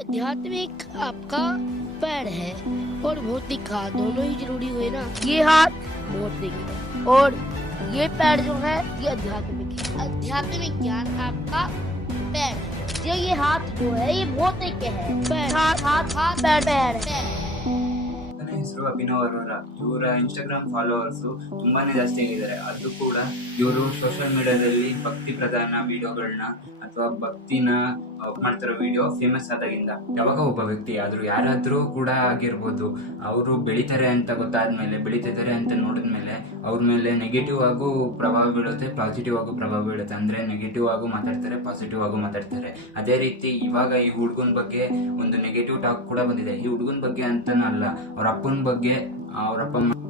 आध्यात्मिक आपका पैर है और भौतिक हाथ, दोनों ही जरूरी हुए ना। ये हाथ भौतिक है और ये पैर जो है ये आध्यात्मिक है। आध्यात्मिक ज्ञान आपका पैर है, ये हाथ जो है ये भौतिक है। पैर हाथ हाथ हाथ पैर पैर पैर। ನನ್ನ ಹೆಸರು ಅಭಿನವ್ ಅರೋರಾ. ಇವರ ಇನ್ಸ್ಟಾಗ್ರಾಮ್ ಫಾಲೋವರ್ಸ್ ತುಂಬಾನೇ ಜಾಸ್ತಿ ಆಗಿದ್ದಾರೆ. ಅದು ಕೂಡ ಇವರು ಸೋಷಿಯಲ್ ಮೀಡಿಯಾದಲ್ಲಿ ಭಕ್ತಿ ಪ್ರಧಾನ ವಿಡಿಯೋಗಳನ್ನ ಅಥವಾ ಭಕ್ತಿನ ಮಾಡ್ತಿರೋ ವಿಡಿಯೋ ಫೇಮಸ್ ಆದಾಗಿಂದ ಯಾವಾಗ ಒಬ್ಬ ವ್ಯಕ್ತಿ ಆದ್ರೂ ಯಾರಾದ್ರೂ ಕೂಡ ಆಗಿರ್ಬೋದು, ಅವರು ಬೆಳಿತಾರೆ ಅಂತ ಗೊತ್ತಾದ್ಮೇಲೆ, ಬೆಳಿತಿದ್ದಾರೆ ಅಂತ ನೋಡಿದ್ಮೇಲೆ ಅವ್ರ ಮೇಲೆ ನೆಗೆಟಿವ್ ಆಗು ಪ್ರಭಾವ ಬೀಳುತ್ತೆ, ಪಾಸಿಟಿವ್ ಆಗು ಪ್ರಭಾವ ಬೀಳುತ್ತೆ. ಅಂದ್ರೆ ನೆಗೆಟಿವ್ ಆಗು ಮಾತಾಡ್ತಾರೆ, ಪಾಸಿಟಿವ್ ಆಗು ಮಾತಾಡ್ತಾರೆ. ಅದೇ ರೀತಿ ಇವಾಗ ಈ ಹುಡುಗನ ಬಗ್ಗೆ ಒಂದು ನೆಗೆಟಿವ್ ಟಾಕ್ ಕೂಡ ಬಂದಿದೆ. ಈ ಹುಡುಗನ ಬಗ್ಗೆ ಅಂತಾನೂ ಅಲ್ಲ, ಅವ್ರ ಅಪ್ಪನ ಬಗ್ಗೆ,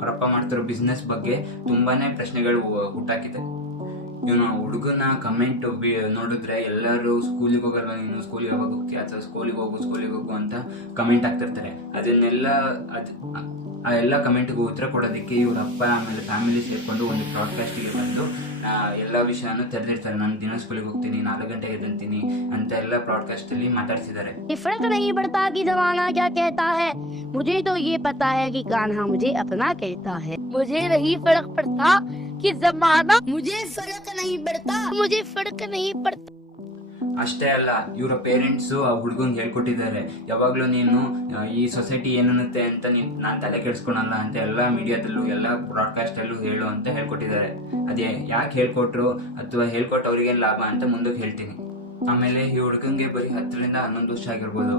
ಅವರಪ್ಪ ಮಾಡ್ತಿರೋ ಬಿಸ್ನೆಸ್ ಬಗ್ಗೆ ತುಂಬಾನೇ ಪ್ರಶ್ನೆಗಳು ಹುಟ್ಟಾಕಿದೆ. ಇವನು ಹುಡುಗನ ಕಮೆಂಟ್ ನೋಡಿದ್ರೆ ಎಲ್ಲರೂ ಸ್ಕೂಲಿಗೆ ಹೋಗಲ್ವಾ ನೀನು, ಸ್ಕೂಲಿಗೆ ಯಾವಾಗ ಹೋಗ್ತೀಯ, ಅಥವಾ ಸ್ಕೂಲಿಗೆ ಹೋಗು ಅಂತ ಕಮೆಂಟ್ ಆಗ್ತಿರ್ತಾರೆ. ಆ ಎಲ್ಲ ಕಮೆಂಟ್ಗೂ ಉತ್ತರ ಕೊಡೋದಕ್ಕೆ ಇವ್ರ ಅಪ್ಪ ಆಮೇಲೆ ಫ್ಯಾಮಿಲಿ ಸೇರ್ಕೊಂಡು ಒಂದು ಬ್ರಾಡ್ಕಾಸ್ಟಿಗೆ ಬಂದು ಎಲ್ಲ ವಿಷಯನೂ ತೆರೆದಿರ್ತಾರೆ. ನಾನು ದಿನ ಸ್ಕೂಲಿಗೆ ಹೋಗ್ತೀನಿ, 4 ಗಂಟೆಗೆ ಎದ್ದೇಳ್ತೀನಿ ಅಂತ ಎಲ್ಲ ಬ್ರಾಡ್ಕಾಸ್ಟ್ ಅಲ್ಲಿ ಮಾತಾಡ್ತಿದ್ದಾರೆ. फर्क नहीं पड़ता कि जमाना क्या कहता है, मुझे तो ये पता है कि कान्हा मुझे अपना कहता है। मुझे नहीं फर्क पड़ता कि जमाना, मुझे फर्क नहीं पड़ता, मुझे फर्क नहीं पड़ता. ಅಷ್ಟೇ ಅಲ್ಲ, ಇವರ ಪೇರೆಂಟ್ಸು ಆ ಹುಡುಗಂಗೆ ಹೇಳ್ಕೊಟ್ಟಿದ್ದಾರೆ, ಯಾವಾಗ್ಲೂ ನೀನು ಈ ಸೊಸೈಟಿ ಏನನ್ನುತ್ತೆ ಅಂತ ನಾನು ತಲೆ ಕೆಡಿಸ್ಕೊಳಲ್ಲ ಅಂತ ಎಲ್ಲ ಮೀಡಿಯಾದಲ್ಲೂ ಎಲ್ಲ ಬ್ರಾಡ್ಕಾಸ್ಟ್ ಅಲ್ಲೂ ಹೇಳು ಅಂತ ಹೇಳ್ಕೊಟ್ಟಿದ್ದಾರೆ. ಅದೇ ಯಾಕೆ ಹೇಳ್ಕೊಟ್ರು ಅಥವಾ ಹೇಳ್ಕೊಟ್ಟವ್ರಿಗೇನು ಲಾಭ ಅಂತ ಮುಂದಕ್ಕೆ ಹೇಳ್ತೀನಿ. ಆಮೇಲೆ ಈ ಹುಡುಗಂಗೆ ಬರೀ 10ರಿಂದ 11 ವರ್ಷ ಆಗಿರ್ಬೋದು.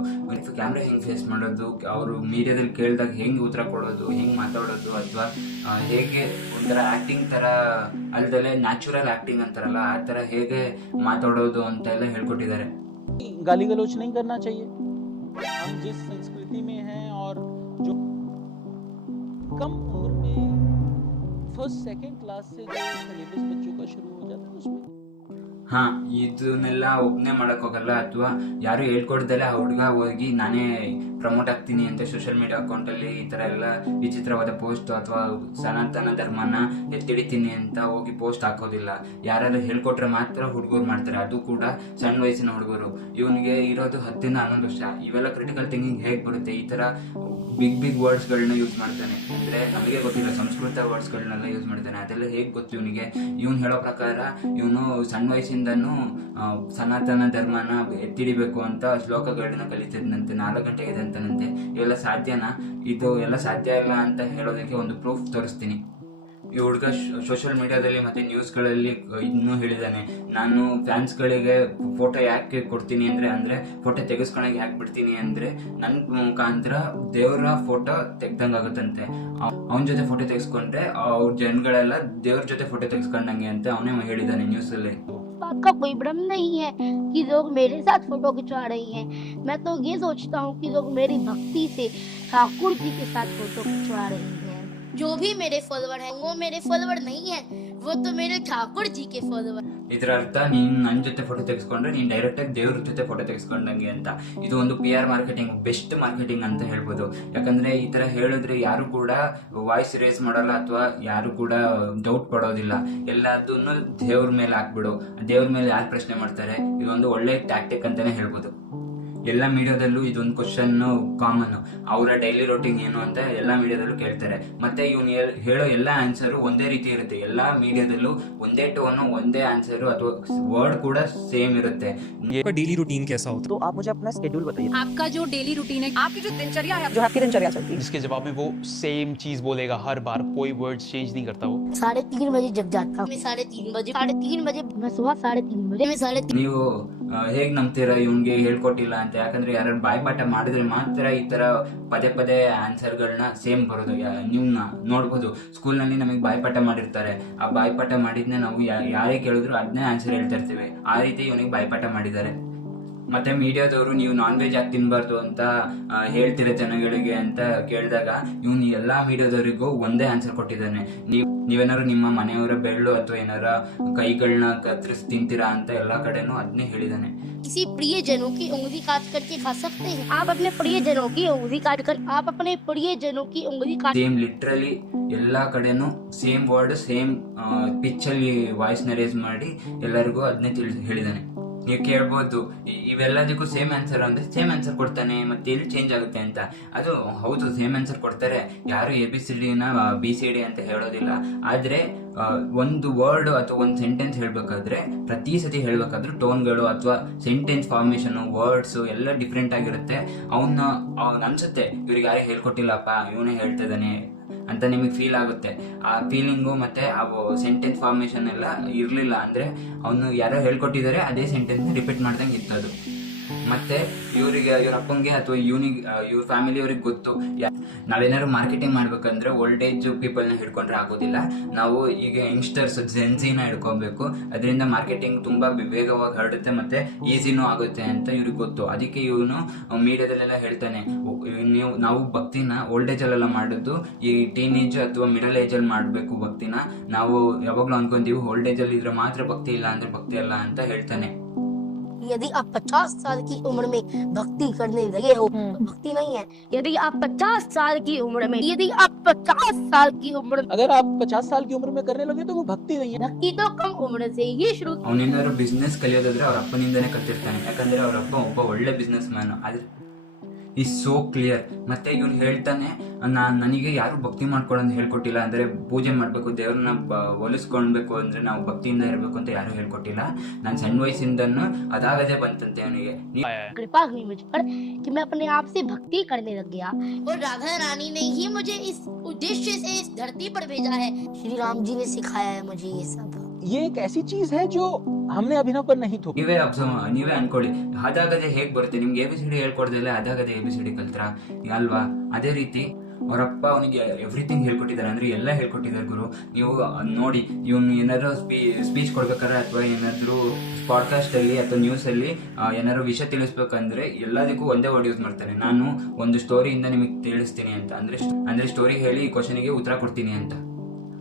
ಕ್ಯಾಮ್ರಾ ಹೆಂಗ್ ಫೇಸ್ ಮಾಡೋದು, ಅವರು ಮೀಡಿಯಾದಲ್ಲಿ ಕೇಳಿದಾಗ ಹೆಂಗ್ ಉತ್ತರ ಕೊಡೋದು, ಹೆಂಗ್ ಮಾತಾಡೋದು, ಅಥವಾ ಹೇಗೆ ಒಂಥರ ಆಕ್ಟಿಂಗ್ ತರ ಅಲ್ದಲೆ ನ್ಯಾಚುರಲ್ ಆಕ್ಟಿಂಗ್ ಅಂತಾರಲ್ಲ ಆ ತರ ಹೇಗೆ ಮಾತಾಡೋದು ಅಂತೆಲ್ಲ ಹೇಳ್ಕೊಟ್ಟಿದ್ದಾರೆ. गाली गलौज नहीं करना चाहिए. हम जिस संस्कृति में हैं और जो कम उम्र में फर्स्ट सेकंड क्लास से जो सिलेबस बच्चों का शुरू हो जाता है उसमें ಇದನ್ನೆಲ್ಲ ಒಬ್ಬನೇ ಮಾಡಕ್ ಹೋಗಲ್ಲ, ಅಥವಾ ಯಾರು ಹೇಳ್ಕೊಡ್ದಲ್ಲ ಆ ಹುಡುಗ ಹೋಗಿ ನಾನೇ ಪ್ರಮೋಟ್ ಆಗ್ತೀನಿ ಅಂತ ಸೋಷಿಯಲ್ ಮೀಡಿಯಾ ಅಕೌಂಟ್ ಅಲ್ಲಿ ಈ ತರ ಎಲ್ಲ ವಿಚಿತ್ರವಾದ ಪೋಸ್ಟ್ ಅಥವಾ ಸನಾತನ ಧರ್ಮನ ಎತ್ತಿಡಿತೀನಿ ಅಂತ ಹೋಗಿ ಪೋಸ್ಟ್ ಹಾಕೋದಿಲ್ಲ. ಯಾರು ಹೇಳ್ಕೊಟ್ರೆ ಮಾತ್ರ ಹುಡುಗರು ಮಾಡ್ತಾರೆ, ಅದು ಕೂಡ ಸಣ್ಣ ವಯಸ್ಸಿನ ಹುಡುಗರು. ಇವನಿಗೆ ಇರೋದು 10ರಿಂದ 11 ವರ್ಷ. ಇವೆಲ್ಲ ಕ್ರಿಟಿಕಲ್ ಥಿಂಕಿಂಗ್ ಹೇಗ್ ಬರುತ್ತೆ? ಈ ತರ ಬಿಗ್ ವರ್ಡ್ಸ್ ಗಳನ್ನ ಯೂಸ್ ಮಾಡ್ತಾನೆ, ಅಂದ್ರೆ ನಮಗೆ ಗೊತ್ತಿಲ್ಲ ಸಂಸ್ಕೃತ ವರ್ಡ್ಸ್ ಗಳನ್ನೆಲ್ಲ ಯೂಸ್ ಮಾಡ್ತಾನೆ. ಅದೆಲ್ಲ ಹೇಗ್ ಗೊತ್ತು ಇವನಿಗೆ? ಇವನು ಹೇಳೋ ಪ್ರಕಾರ ಇವನು ಸಣ್ಣ ವಯಸ್ಸಿಂದನೂ ಸನಾತನ ಧರ್ಮನ ಎತ್ತಿಡಿಬೇಕು ಅಂತ ಶ್ಲೋಕಗಳನ್ನ ಕಲಿತಿದ್ನಂತೆ, 4 ಗಂಟೆಗೆ ಅಂತಾನಂತೆ. ಇವೆಲ್ಲ ಸಾಧ್ಯನಾ? ಇದು ಎಲ್ಲ ಸಾಧ್ಯ ಇಲ್ಲ ಅಂತ ಹೇಳೋದಕ್ಕೆ ಒಂದು ಪ್ರೂಫ್ ತೋರಿಸ್ತೀನಿ. ಈ ಹುಡುಗ ಸೋಷಿಯಲ್ ಮೀಡಿಯಾದಲ್ಲಿ ಮತ್ತೆ ನ್ಯೂಸ್ಗಳಲ್ಲಿ ಇನ್ನೂ ಹೇಳಿದ್ದಾನೆ, ನಾನು ಫ್ಯಾನ್ಸ್ಗಳಿಗೆ ಫೋಟೋ ಯಾಕೆ ಕೊಡ್ತೀನಿ ಅಂದ್ರೆ ಫೋಟೋ ತೆಗೆಸ್ಕೊಳಕ್ಕೆ ಯಾಕೆ ಬಿಡ್ತೀನಿ ಅಂದ್ರೆ ನನ್ನ ಮುಖಾಂತರ ದೇವರ ಫೋಟೋ ತೆಗ್ದಂಗಾಗುತ್ತಂತೆ. ಅವನ ಜೊತೆ ಫೋಟೋ ತೆಗೆಸ್ಕೊಂಡ್ರೆ ಅವ್ರ ಜನಗಳೆಲ್ಲ ದೇವ್ರ ಜೊತೆ ಫೋಟೋ ತೆಗೆಸ್ಕೊಂಡಂಗೆ ಅಂತ ಅವನೇ ಹೇಳಿದ್ದಾನೆ ನ್ಯೂಸ್ ಅಲ್ಲಿ. का कोई भ्रम नहीं है कि लोग मेरे साथ फोटो खिंचवा रही हैं. मैं तो ये सोचता हूँ कि लोग मेरी भक्ति से ठाकुर जी के साथ फोटो खिंचवा रही हैं. जो भी मेरे फॉलोवर हैं वो मेरे फॉलोवर नहीं है, वो तो मेरे ठाकुर जी के फॉलोवर. ಇದರ ಅರ್ಥ ನೀನ್ ನನ್ನ ಜೊತೆ ಫೋಟೋ ತೆಗೆಸ್ಕೊಂಡ್ರೆ ನೀನ್ ಡೈರೆಕ್ಟ್ ಆಗಿ ದೇವ್ರ ಜೊತೆ ಫೋಟೋ ತೆಗೆಸ್ಕೊಂಡಂಗೆ ಅಂತ. ಇದು ಒಂದು PR ಮಾರ್ಕೆಟಿಂಗ್, ಬೆಸ್ಟ್ ಮಾರ್ಕೆಟಿಂಗ್ ಅಂತ ಹೇಳ್ಬೋದು. ಯಾಕಂದ್ರೆ ಈ ತರ ಹೇಳಿದ್ರೆ ಯಾರು ಕೂಡ ವಾಯ್ಸ್ ರೇಸ್ ಮಾಡಲ್ಲ ಅಥವಾ ಯಾರು ಕೂಡ ಡೌಟ್ ಪಡೋದಿಲ್ಲ. ಎಲ್ಲದನ್ನು ದೇವ್ರ ಮೇಲೆ ಹಾಕ್ಬಿಡು, ದೇವ್ರ ಮೇಲೆ ಯಾರು ಪ್ರಶ್ನೆ ಮಾಡ್ತಾರೆ. ಇದೊಂದು ಒಳ್ಳೆ ಟ್ಯಾಕ್ಟಿಕ್ ಅಂತಾನೆ ಹೇಳ್ಬೋದು. ಎಲ್ಲ ಮೀಡಿಯಾದಲ್ಲೂ ಇದೊಂದು ಕ್ವಶನ್ ಕಾಮನ್, ಅವರ ಡೈಲಿ ರೂಟೀನ್ ಏನು ಅಂತ ಎಲ್ಲ ಮೀಡಿಯಾದಲ್ಲೂ ಕೇಳ್ತಾರೆ. ಮತ್ತೆ ಇವನು ಹೇಳೋ ಎಲ್ಲ ಆನ್ಸರ್ ಒಂದೇ ರೀತಿ ಇರುತ್ತೆ. ಎಲ್ಲಾ ಮೀಡಿಯಾದಲ್ಲೂ ಒಂದೇ ಟೋನ್, ಒಂದೇ ಆನ್ಸರ್ ಅಥವಾ ವರ್ಡ್ ಕೂಡ ಸೇಮ್ ಇರುತ್ತೆ. डेली रूटीन कैसा होता है? तो आप मुझे अपना स्केड्यूल बताइए. आपका जो डेली रूटीन है, आपकी जो दिनचर्या है, जो आपकी दिनचर्या चलती है, जिसके जवाब में वो सेम चीज बोलेगा हर बार, कोई वर्ड्स चेंज नहीं करता वो. 3:30 बजे जग जाता हूँ. मैं 3:30 बजे मैं सुबह 3:30 बजे मैं 3:30. ನೀವು ಹೇಗ್ ನಂಬ್ತೀರಾ ಇವನ್ಗೆ ಹೇಳ್ಕೊಟ್ಟಿಲ್ಲ ಅಂತ? ಯಾಕಂದ್ರೆ ಯಾರು ಬಾಯ್ಪಾಠ ಮಾಡಿದ್ರೆ ಮಾತ್ರ ಈ ತರ ಪದೇ ಆನ್ಸರ್ಗಳನ್ನ ಸೇಮ್ ಬರೋದು. ನೀವು ನೋಡ್ಬೋದು, ಸ್ಕೂಲ್ನಲ್ಲಿ ನಮಗೆ ಬಾಯ್ಪಾಠ ಮಾಡಿರ್ತಾರೆ, ಆ ಬಾಯ್ಪಾಠ ಮಾಡಿದ್ನ ನಾವು ಯಾರೇ ಕೇಳಿದ್ರು ಅದನ್ನೇ ಆನ್ಸರ್ ಹೇಳ್ತಾ ಇರ್ತೀವಿ. ಆ ರೀತಿ ಇವನಿಗೆ ಬಾಯ್ಪಾಠ ಮಾಡಿದ್ದಾರೆ. ಮತ್ತೆ ಮೀಡಿಯಾದವರು ನೀವು ನಾನ್ ವೆಜ್ ಯಾಕೆ ತಿನ್ಬಾರ್ದು ಅಂತ ಹೇಳ್ತೀರ ಜನಗಳಿಗೆ ಅಂತ ಕೇಳಿದಾಗ ಇವನು ಎಲ್ಲಾ ಮೀಡಿಯಾದವರಿಗೂ ಒಂದೇ ಆನ್ಸರ್ ಕೊಟ್ಟಿದ್ದಾನೆ. ನೀವೇನಾದ್ರು ನಿಮ್ಮ ಮನೆಯವರ ಬೆಳ್ಳು ಅಥವಾ ಏನಾರ ಕೈಗಳನ್ನ ಕತ್ತರಿಸಿ ತಿಂತೀರಾ ಅಂತ ಎಲ್ಲಾ ಕಡೆನೂ ಅದನ್ನೇ ಹೇಳಿದ್ದಾನೆ. किसी प्रियजनों की उंगली काट करके खा सकते हैं? आप अपने प्रियजनों की उंगली काट कर, आप अपने प्रियजनों की उंगली काट. ಸೇಮ್ ಲಿಟ್ರಲಿ ಎಲ್ಲಾ ಕಡೆನೂ ಸೇಮ್ ವರ್ಡ್, ಸೇಮ್ ಪಿಚ್ ಅಲ್ಲಿ ವಾಯ್ಸ್ ನ ರೇಸ್ ಮಾಡಿ ಎಲ್ಲರಿಗೂ ಅದನ್ನೇ ಹೇಳಿದಾನೆ. ನೀವು ಕೇಳ್ಬೋದು ಇವೆಲ್ಲದಕ್ಕೂ ಸೇಮ್ ಆನ್ಸರ್ ಅಂದ್ರೆ ಸೇಮ್ ಆನ್ಸರ್ ಕೊಡ್ತಾನೆ, ಮತ್ತೆ ಎಲ್ಲಿ ಚೇಂಜ್ ಆಗುತ್ತೆ ಅಂತ. ಅದು ಹೌದು, ಸೇಮ್ ಆನ್ಸರ್ ಕೊಡ್ತಾರೆ, ಯಾರು ABCD ನ BCD ಅಂತ ಹೇಳೋದಿಲ್ಲ. ಆದ್ರೆ ಒಂದು ವರ್ಡ್ ಅಥವಾ ಒಂದು ಸೆಂಟೆನ್ಸ್ ಹೇಳ್ಬೇಕಾದ್ರೆ ಪ್ರತಿ ಸತಿ ಹೇಳ್ಬೇಕಾದ್ರೂ ಟೋನ್ಗಳು ಅಥವಾ ಸೆಂಟೆನ್ಸ್ ಫಾರ್ಮೇಶನ್, ವರ್ಡ್ಸ್ ಎಲ್ಲ ಡಿಫ್ರೆಂಟ್ ಆಗಿರುತ್ತೆ. ಅವ್ನ ಅನ್ಸುತ್ತೆ ಇವ್ರಿಗೆ ಯಾರೇ ಹೇಳ್ಕೊಟ್ಟಿಲ್ಲಪ್ಪ, ಇವನೇ ಹೇಳ್ತಾ ಇದ್ದಾನೆ ಅಂತ ನಿಮಗೆ ಫೀಲ್ ಆಗುತ್ತೆ. ಆ ಫೀಲಿಂಗು ಮತ್ತೆ ಆ ಸೆಂಟೆನ್ಸ್ ಫಾರ್ಮೇಶನ್ ಎಲ್ಲ ಇರಲಿಲ್ಲ ಅಂದ್ರೆ ಅವನು ಯಾರೋ ಹೇಳ್ಕೊಟ್ಟಿದ್ದಾರೆ ಅದೇ ಸೆಂಟೆನ್ಸ್ ರಿಪೀಟ್ ಮಾಡ್ದಂಗೆ ಇತ್ತದು. ಮತ್ತೆ ಇವ್ರ ಅಪ್ಪಂಗೆ ಅಥವಾ ಇವ್ರ ಫ್ಯಾಮಿಲಿಯವ್ರಿಗೆ ಗೊತ್ತು, ನಾವೇನಾದ್ರು ಮಾರ್ಕೆಟಿಂಗ್ ಮಾಡ್ಬೇಕಂದ್ರೆ ಓಲ್ಡ್ ಏಜ್ ಪೀಪಲ್ನ ಹಿಡ್ಕೊಂಡ್ರೆ ಆಗೋದಿಲ್ಲ, ನಾವು ಈಗ ಯಂಗ್ಸ್ಟರ್ಸ್ ಜೆನ್ಸಿನ ಹಿಡ್ಕೊಬೇಕು. ಅದರಿಂದ ಮಾರ್ಕೆಟಿಂಗ್ ತುಂಬಾ ವೇಗವಾಗಿ ಹರಡುತ್ತೆ ಮತ್ತೆ ಈಸಿನೂ ಆಗುತ್ತೆ ಅಂತ ಇವ್ರಿಗೆ ಗೊತ್ತು. ಅದಕ್ಕೆ ಇವನು ಮೀಡಿಯಾದಲ್ಲೆಲ್ಲ ಹೇಳ್ತಾನೆ, ನಾವು ಭಕ್ತಿನ ಓಲ್ಡ್ ಏಜ್ ಅಲ್ಲೆಲ್ಲ ಮಾಡೋದು, ಈ ಟೀನೇಜ್ ಅಥವಾ ಮಿಡಲ್ ಏಜ್ ಅಲ್ಲಿ ಮಾಡ್ಬೇಕು ಭಕ್ತಿನ. ನಾವು ಯಾವಾಗ್ಲೂ ಅನ್ಕೊಂತೀವಿ ಓಲ್ಡ್ ಏಜ್ ಅಲ್ಲಿ ಇದ್ರೆ ಮಾತ್ರ ಭಕ್ತಿ, ಇಲ್ಲ ಅಂದ್ರೆ ಭಕ್ತಿ ಅಲ್ಲ ಅಂತ ಹೇಳ್ತಾನೆ. यदि आप 50 साल की उम्र में भक्ति करने लगे हो तो भक्ति नहीं है। यदि आप 50 साल की उम्र में अगर आप 50 साल की उम्र में करने लगे तो वो भक्ति नहीं है। भक्ति तो कम उम्र से ही शुरू। ಅವನೇನಾದ್ರು ಬಿಸ್ನೆಸ್ ಕಲಿಯೋದಾದ್ರೆ ಅವ್ರ ಅಪ್ಪನಿಂದನೇ ಕಲ್ತಿರ್ತಾನೆ, ಯಾಕಂದ್ರೆ ಅವ್ರ ಅಪ್ಪ ಒಬ್ಬ ಒಳ್ಳೆ ಬಿಸ್ನೆಸ್ ಮ್ಯಾನ್. ಆದ್ರೆ ಈಸ್ ಸೋ ಕ್ಲಿಯರ್. ಮತ್ತೆ ಇವನು ಹೇಳ್ತಾನೆ, ನನಗೆ ಯಾರು ಭಕ್ತಿ ಮಾಡ್ಕೊಳ್ಳೋದು ಹೇಳ್ಕೊಟ್ಟಿಲ್ಲ, ಅಂದ್ರೆ ಪೂಜೆ ಮಾಡ್ಬೇಕು, ದೇವ್ರನ್ನ ಒಲಿಸ್ಕೊಳ್ಬೇಕು ಅಂದ್ರೆ ನಾವು ಭಕ್ತಿಯಿಂದ ಇರಬೇಕು ಅಂತ ಯಾರು ಹೇಳ್ಕೊಟ್ಟಿಲ್ಲ. ನಾನು ಸಣ್ಣ ವಯಸ್ಸಿಂದನೂ ಅದಾಗದೇ ಬಂತಂತೆ ಅವನಿಗೆ. कृपा हुई मुझ पर कि मैं अपने आप से भक्ति करने लग गया और राधा रानी ने ही मुझे इस उद्देश्य से इस धरती पर भेजा है। श्री राम जी ने सिखाया है मुझे ये सब। ये एक ऐसी चीज है जो हमने अभिनव पर नहीं थोपी। ನೀವೇ ಅನ್ಕೊಳ್ಳಿ, ಅದಾಗದೆ ಹೇಗ್ ಬರುತ್ತೆ ನಿಮ್ಗೆ? ABCD ಹೇಳ್ಕೊಡ್ದಿಲ್ಲ, ಅದಾಗದೆ ABCD ಕಲ್ತ್ರ ಅಲ್ವಾ? ಅದೇ ರೀತಿ ಅವರಪ್ಪ ಅವನಿಗೆ ಎವ್ರಿಥಿಂಗ್ ಹೇಳ್ಕೊಟ್ಟಿದ್ದಾರೆ, ಅಂದ್ರೆ ಎಲ್ಲ ಹೇಳ್ಕೊಟ್ಟಿದ್ದಾರೆ ಗುರು. ನೀವು ನೋಡಿ, ಇವನು ಏನಾದ್ರು ಸ್ಪೀಚ್ ಕೊಡ್ಬೇಕಾದ್ರೆ ಅಥವಾ ಏನಾದ್ರು ಪಾಡ್ಕಾಸ್ಟ್ ಅಲ್ಲಿ ಅಥವಾ ನ್ಯೂಸ್ ಅಲ್ಲಿ ಏನಾದ್ರು ವಿಷಯ ತಿಳಿಸ್ಬೇಕಂದ್ರೆ ಎಲ್ಲದಕ್ಕೂ ಒಂದೇ ವರ್ಡ್ ಯೂಸ್ ಮಾಡ್ತಾನೆ. ನಾನು ಒಂದು ಸ್ಟೋರಿಯಿಂದ ನಿಮಗೆ ತಿಳಿಸ್ತೀನಿ ಅಂತ, ಅಂದ್ರೆ ಸ್ಟೋರಿ ಹೇಳಿ ಈ ಕ್ವಶನ್ಗೆ ಉತ್ತರ ಕೊಡ್ತೀನಿ ಅಂತ.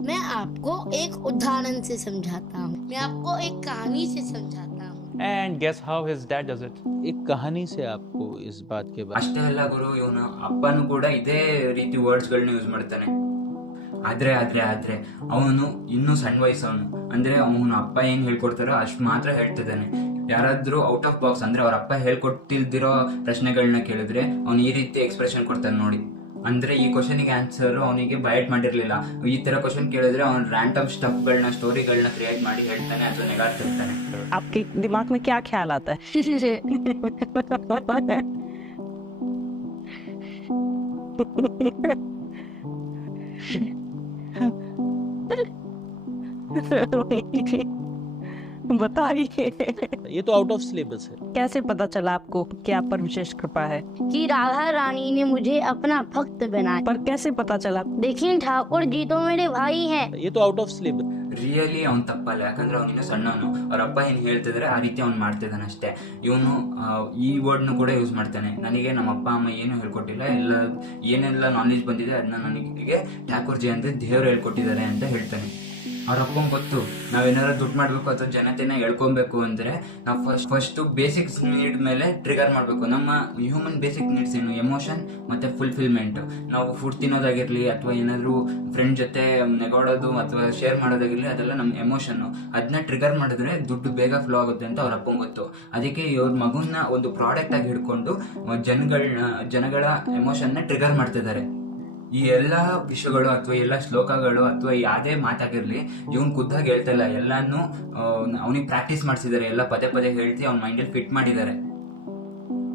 मैं आपको एक उदाहरण से समझाता हूँ, मैं आपको एक कहानी से समझाता हूँ। And guess how his dad does it? एक कहानी से आपको इस बात के बारे ಅಷ್ಟೇ ಅಲ್ಲ ಗುರು, ಇವನು ಅಪ್ಪನೂ ಕೂಡ ಇದೇ ರೀತಿ ವರ್ಡ್ಸ್ ಗಳನ್ನ ಯೂಸ್ ಮಾಡ್ತಾನೆ. ಆದ್ರೆ ಅವನು ಇನ್ನೂ ಸಣ್ಣ ವಯಸ್ಸವನು, ಅಂದ್ರೆ ಅವನು ಅಪ್ಪ ಏನ್ ಹೇಳ್ಕೊಡ್ತಾರೋ ಅಷ್ಟು ಮಾತ್ರ ಹೇಳ್ತಿದ್ದಾನೆ. ಯಾರಾದ್ರೂ ಔಟ್ ಆಫ್ ಬಾಕ್ಸ್ ಅಂದ್ರೆ ಅವ್ರ ಅಪ್ಪ ಹೇಳ್ಕೊಟ್ಟಿಲ್ದಿರೋ ಪ್ರಶ್ನೆಗಳನ್ನ ಕೇಳಿದ್ರೆ ಅವ್ನು ಈ ರೀತಿ ಎಕ್ಸ್ಪ್ರೆಷನ್ ಕೊಡ್ತಾನೆ ನೋಡಿ. ಅಂದ್ರೆ ಈ ಕ್ವಶನ್ಗೆ ಆನ್ಸರ್ ಅವನಿಗೆ ಬಯಟ್ ಮಾಡಿರ್ಲಿಲ್ಲ. ಈ ತರ ಕ್ವಶನ್ ಕೇಳಿದ್ರೆ ಅವ್ನು ರ್ಯಾಂಡಮ್ ಸ್ಟಫ್ಗಳನ್ನ, ಸ್ಟೋರಿಗಳನ್ನ ಕ್ರಿಯೇಟ್ ಮಾಡಿ ಹೇಳ್ತಾನೆ ಅಥವಾ ನೆಗಾಡ್ತಿರ್ತಾನೆ. आपके दिमाग में क्या ख्याल आता है? बताइए, ये तो आउट ऑफ सिलेबस है। कैसे पता चला आपको कि आप पर विशेष कृपा है? कि राधा रानी ने मुझे अपना भक्त बनाया। पर कैसे पता चला? देखिए ठाकुर जी तो मेरे भाई हैं। ये तो आउट ऑफ सिलेबस। ರಿಯಲಿ ಅವ್ನು ತಪ್ಪಲ್ಲ, ಯಾಕಂದ್ರೆ ಅವನಿನ್ನ ಸಣ್ಣವನು. ಅವ್ರ ಅಪ್ಪ ಏನ್ ಹೇಳ್ತಿದ್ರೆ ಆ ರೀತಿ ಅವ್ನು ಮಾಡ್ತಿದ್ದಾನೆ ಅಷ್ಟೇ. ಇವನು ಈ ವರ್ಡ್ನು ಕೂಡ ಯೂಸ್ ಮಾಡ್ತಾನೆ. ನನಗೆ ನಮ್ಮ ಅಪ್ಪ ಅಮ್ಮ ಏನು ಹೇಳ್ಕೊಟ್ಟಿಲ್ಲ, ಏನೆಲ್ಲ ನಾಲೆಜ್ ಬಂದಿದೆ ಅದನ್ನ ನನಗೆ ಠಾಕೂರ್ ಜಿ ಅಂದ್ರೆ ದೇವ್ರು ಹೇಳ್ಕೊಟ್ಟಿದ್ದಾರೆ ಅಂತ ಹೇಳ್ತಾನೆ. ಅವ್ರ ಅಪ್ಪಂಗೆ ಗೊತ್ತು, ನಾವೇನಾದ್ರು ದುಡ್ಡು ಮಾಡ್ಬೇಕು ಅಥವಾ ಜನತೆನ ಹೇಳ್ಕೊಬೇಕು ಅಂದ್ರೆ ನಾವು ಫಸ್ಟ್ ಬೇಸಿಕ್ಸ್ ನೀಡ್ ಮೇಲೆ ಟ್ರಿಗರ್ ಮಾಡ್ಬೇಕು. ನಮ್ಮ ಹ್ಯೂಮನ್ ಬೇಸಿಕ್ ನೀಡ್ಸ್ ಏನು? ಎಮೋಷನ್ ಮತ್ತೆ ಫುಲ್ಫಿಲ್ಮೆಂಟ್. ನಾವು ಫುಡ್ ತಿನ್ನೋದಾಗಿರ್ಲಿ ಅಥವಾ ಏನಾದ್ರು ಫ್ರೆಂಡ್ ಜೊತೆ ನೆಗೋಡೋದು ಅಥವಾ ಶೇರ್ ಮಾಡೋದಾಗಿರ್ಲಿ, ಅದೆಲ್ಲ ನಮ್ಮ ಎಮೋಷನ್. ಅದನ್ನ ಟ್ರಿಗರ್ ಮಾಡಿದ್ರೆ ದುಡ್ಡು ಬೇಗ ಫ್ಲೋ ಆಗುತ್ತೆ ಅಂತ ಅವ್ರ ಅಪ್ಪಂಗೆ ಗೊತ್ತು. ಅದಕ್ಕೆ ಇವ್ರ ಮಗುನ ಒಂದು ಪ್ರಾಡಕ್ಟ್ ಆಗಿ ಹಿಡ್ಕೊಂಡು ಜನಗಳ ಎಮೋಷನ್ನ ಟ್ರಿಗರ್ ಮಾಡ್ತಿದ್ದಾರೆ. ಈ ಎಲ್ಲಾ ವಿಷಯಗಳು ಅಥವಾ ಎಲ್ಲ ಶ್ಲೋಕಗಳು ಅಥವಾ ಯಾವುದೇ ಮಾತಾಗಿರ್ಲಿ ಇವನ್ ಖುದ್ದಾಗಿ ಹೇಳ್ತಾ ಇಲ್ಲ, ಎಲ್ಲಾನು ಅವನಿಗೆ ಪ್ರಾಕ್ಟೀಸ್ ಮಾಡಿಸಿದ್ದಾರೆ. ಎಲ್ಲ ಪದೇ ಹೇಳ್ತಿ ಅವ್ನ ಮೈಂಡಲ್ಲಿ ಫಿಟ್ ಮಾಡಿದ್ದಾರೆ.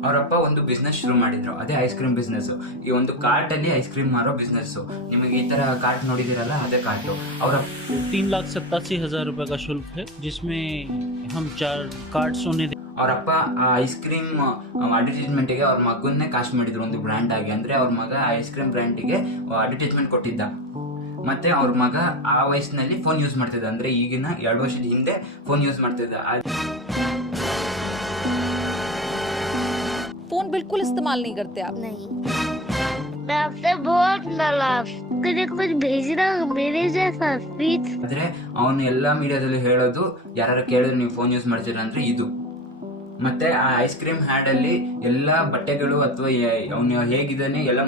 ಅವರಪ್ಪ ಒಂದು ಬಿಸ್ನೆಸ್ ಶುರು ಮಾಡಿದ್ರು, ಅದೇ ಐಸ್ ಕ್ರೀಮ್ ಬಿಸ್ನೆಸ್. ಈ ಒಂದು ಕಾರ್ಟ್ ಅಲ್ಲಿ ಐಸ್ ಕ್ರೀಮ್ ಮಾರೋ ಬಿಸ್ನೆಸ್. ನಿಮಗೆ ಈ ತರ ಕಾರ್ಟ್ ನೋಡಿದಿರಲ್ಲ, ಅದೇ ಕಾರ್ಟ್. ಅವರ 3,87,000 रुपए का शुल्क है, जिसमें हम 4 कार्ड्स उन्हें ಅವರಪ್ಪ ಆ ಐಸ್ ಕ್ರೀಮ್ ಅಡ್ವರ್ಟೈಸ್ಮೆಂಟ್ಗೆ ಅವ್ರ ಮಗನ್ನೇ ಕಾಸ್ಟ್ ಮಾಡಿದ್ರು ಒಂದು ಬ್ರ್ಯಾಂಡ್ ಆಗಿ. ಅಂದ್ರೆ ಅವ್ರ ಮಗ ಐಸ್ ಕ್ರೀಮ್ ಬ್ರ್ಯಾಂಡ್ಗೆ ಅಡ್ವರ್ಟೈಸ್ಮೆಂಟ್ ಕೊಟ್ಟಿದ್ದ. ಮತ್ತೆ ಅವ್ರ ಮಗ ಆ ವಯಸ್ಸಿನಲ್ಲಿ ಫೋನ್ ಯೂಸ್ ಮಾಡ್ತಿದ್ದ, ಅಂದ್ರೆ ಈಗಿನ 2 ವರ್ಷದ ಹಿಂದೆ ಫೋನ್ ಯೂಸ್ ಮಾಡ್ತಿದ್ದ. फोन बिल्कुल इस्तेमाल नहीं करते आप? नहीं, मैं आपसे बहुत नाराज, कुछ भेजना मेरे जैसा स्पीच। ಆದ್ರೆ ಅವನು ಎಲ್ಲಾ ಮೀಡಿಯಾದಲ್ಲಿ ಹೇಳೋದು, ಯಾರು ಕೇಳಿದ್ರೆ ನೀವು ಫೋನ್ ಯೂಸ್ ಮಾಡ್ತೀರಾ ಅಂದ್ರೆ ಇದು ಮತ್ತೆ ಆ ಐಸ್ ಕ್ರೀಮ್ ಹ್ಯಾಡ್ ಅಲ್ಲಿ ಎಲ್ಲ ಬಟ್ಟೆಗಳು ಅಥವಾ ಅವನು ಹೇಗಿದ್ದಾನೆ ಎಲ್ಲ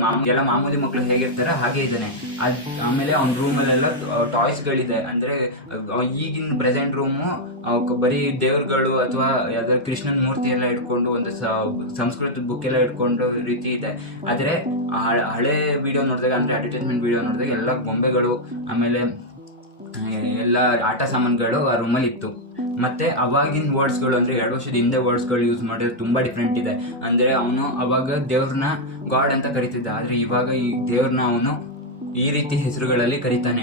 ಮಾಮೂಲಿ ಮಕ್ಕಳು ಹೇಗಿರ್ತಾರೆ ಹಾಗೆ ಇದ್ದಾನೆ. ಆಮೇಲೆ ಅವ್ನ ರೂಮ್ ಅಲ್ಲೆಲ್ಲ ಟಾಯ್ಸ್ ಗಳಿದೆ. ಅಂದ್ರೆ ಈಗಿನ ಪ್ರೆಸೆಂಟ್ ರೂಮು ಬರೀ ದೇವ್ರುಗಳು ಅಥವಾ ಯಾವ್ದಾದ್ರು ಕೃಷ್ಣನ್ ಮೂರ್ತಿ ಎಲ್ಲ ಇಟ್ಕೊಂಡು ಒಂದು ಸಂಸ್ಕೃತ ಬುಕ್ ಎಲ್ಲ ಇಟ್ಕೊಂಡು ರೀತಿ ಇದೆ. ಆದ್ರೆ ಹಳೆ ವಿಡಿಯೋ ನೋಡಿದಾಗ, ಅಂದ್ರೆ ಅಡ್ವರ್ಟೈಸ್ಮೆಂಟ್ ವಿಡಿಯೋ ನೋಡಿದಾಗ ಎಲ್ಲ ಗೊಂಬೆಗಳು ಆಮೇಲೆ ಎಲ್ಲ ಆಟ ಸಾಮಾನುಗಳು ಆ ರೂಮಲ್ಲಿ ಇತ್ತು. ಮತ್ತೆ ಅವಾಗಿನ ವರ್ಡ್ಸ್ಗಳು, ಅಂದ್ರೆ 2 ವರ್ಷದ ಹಿಂದೆ ವರ್ಡ್ಸ್ಗಳು ಯೂಸ್ ಮಾಡಿದ್ರೆ ತುಂಬಾ ಡಿಫ್ರೆಂಟ್ ಇದೆ. ಅಂದ್ರೆ ಅವನು ಅವಾಗ ದೇವ್ರನ್ನ ಗಾಡ್ ಅಂತ ಕರಿತಿದ್ದ, ಆದ್ರೆ ಇವಾಗ ಈ ದೇವ್ರನ್ನ ಅವನು ಈ ರೀತಿ ಹೆಸರುಗಳಲ್ಲಿ ಕರೀತಾನೆ.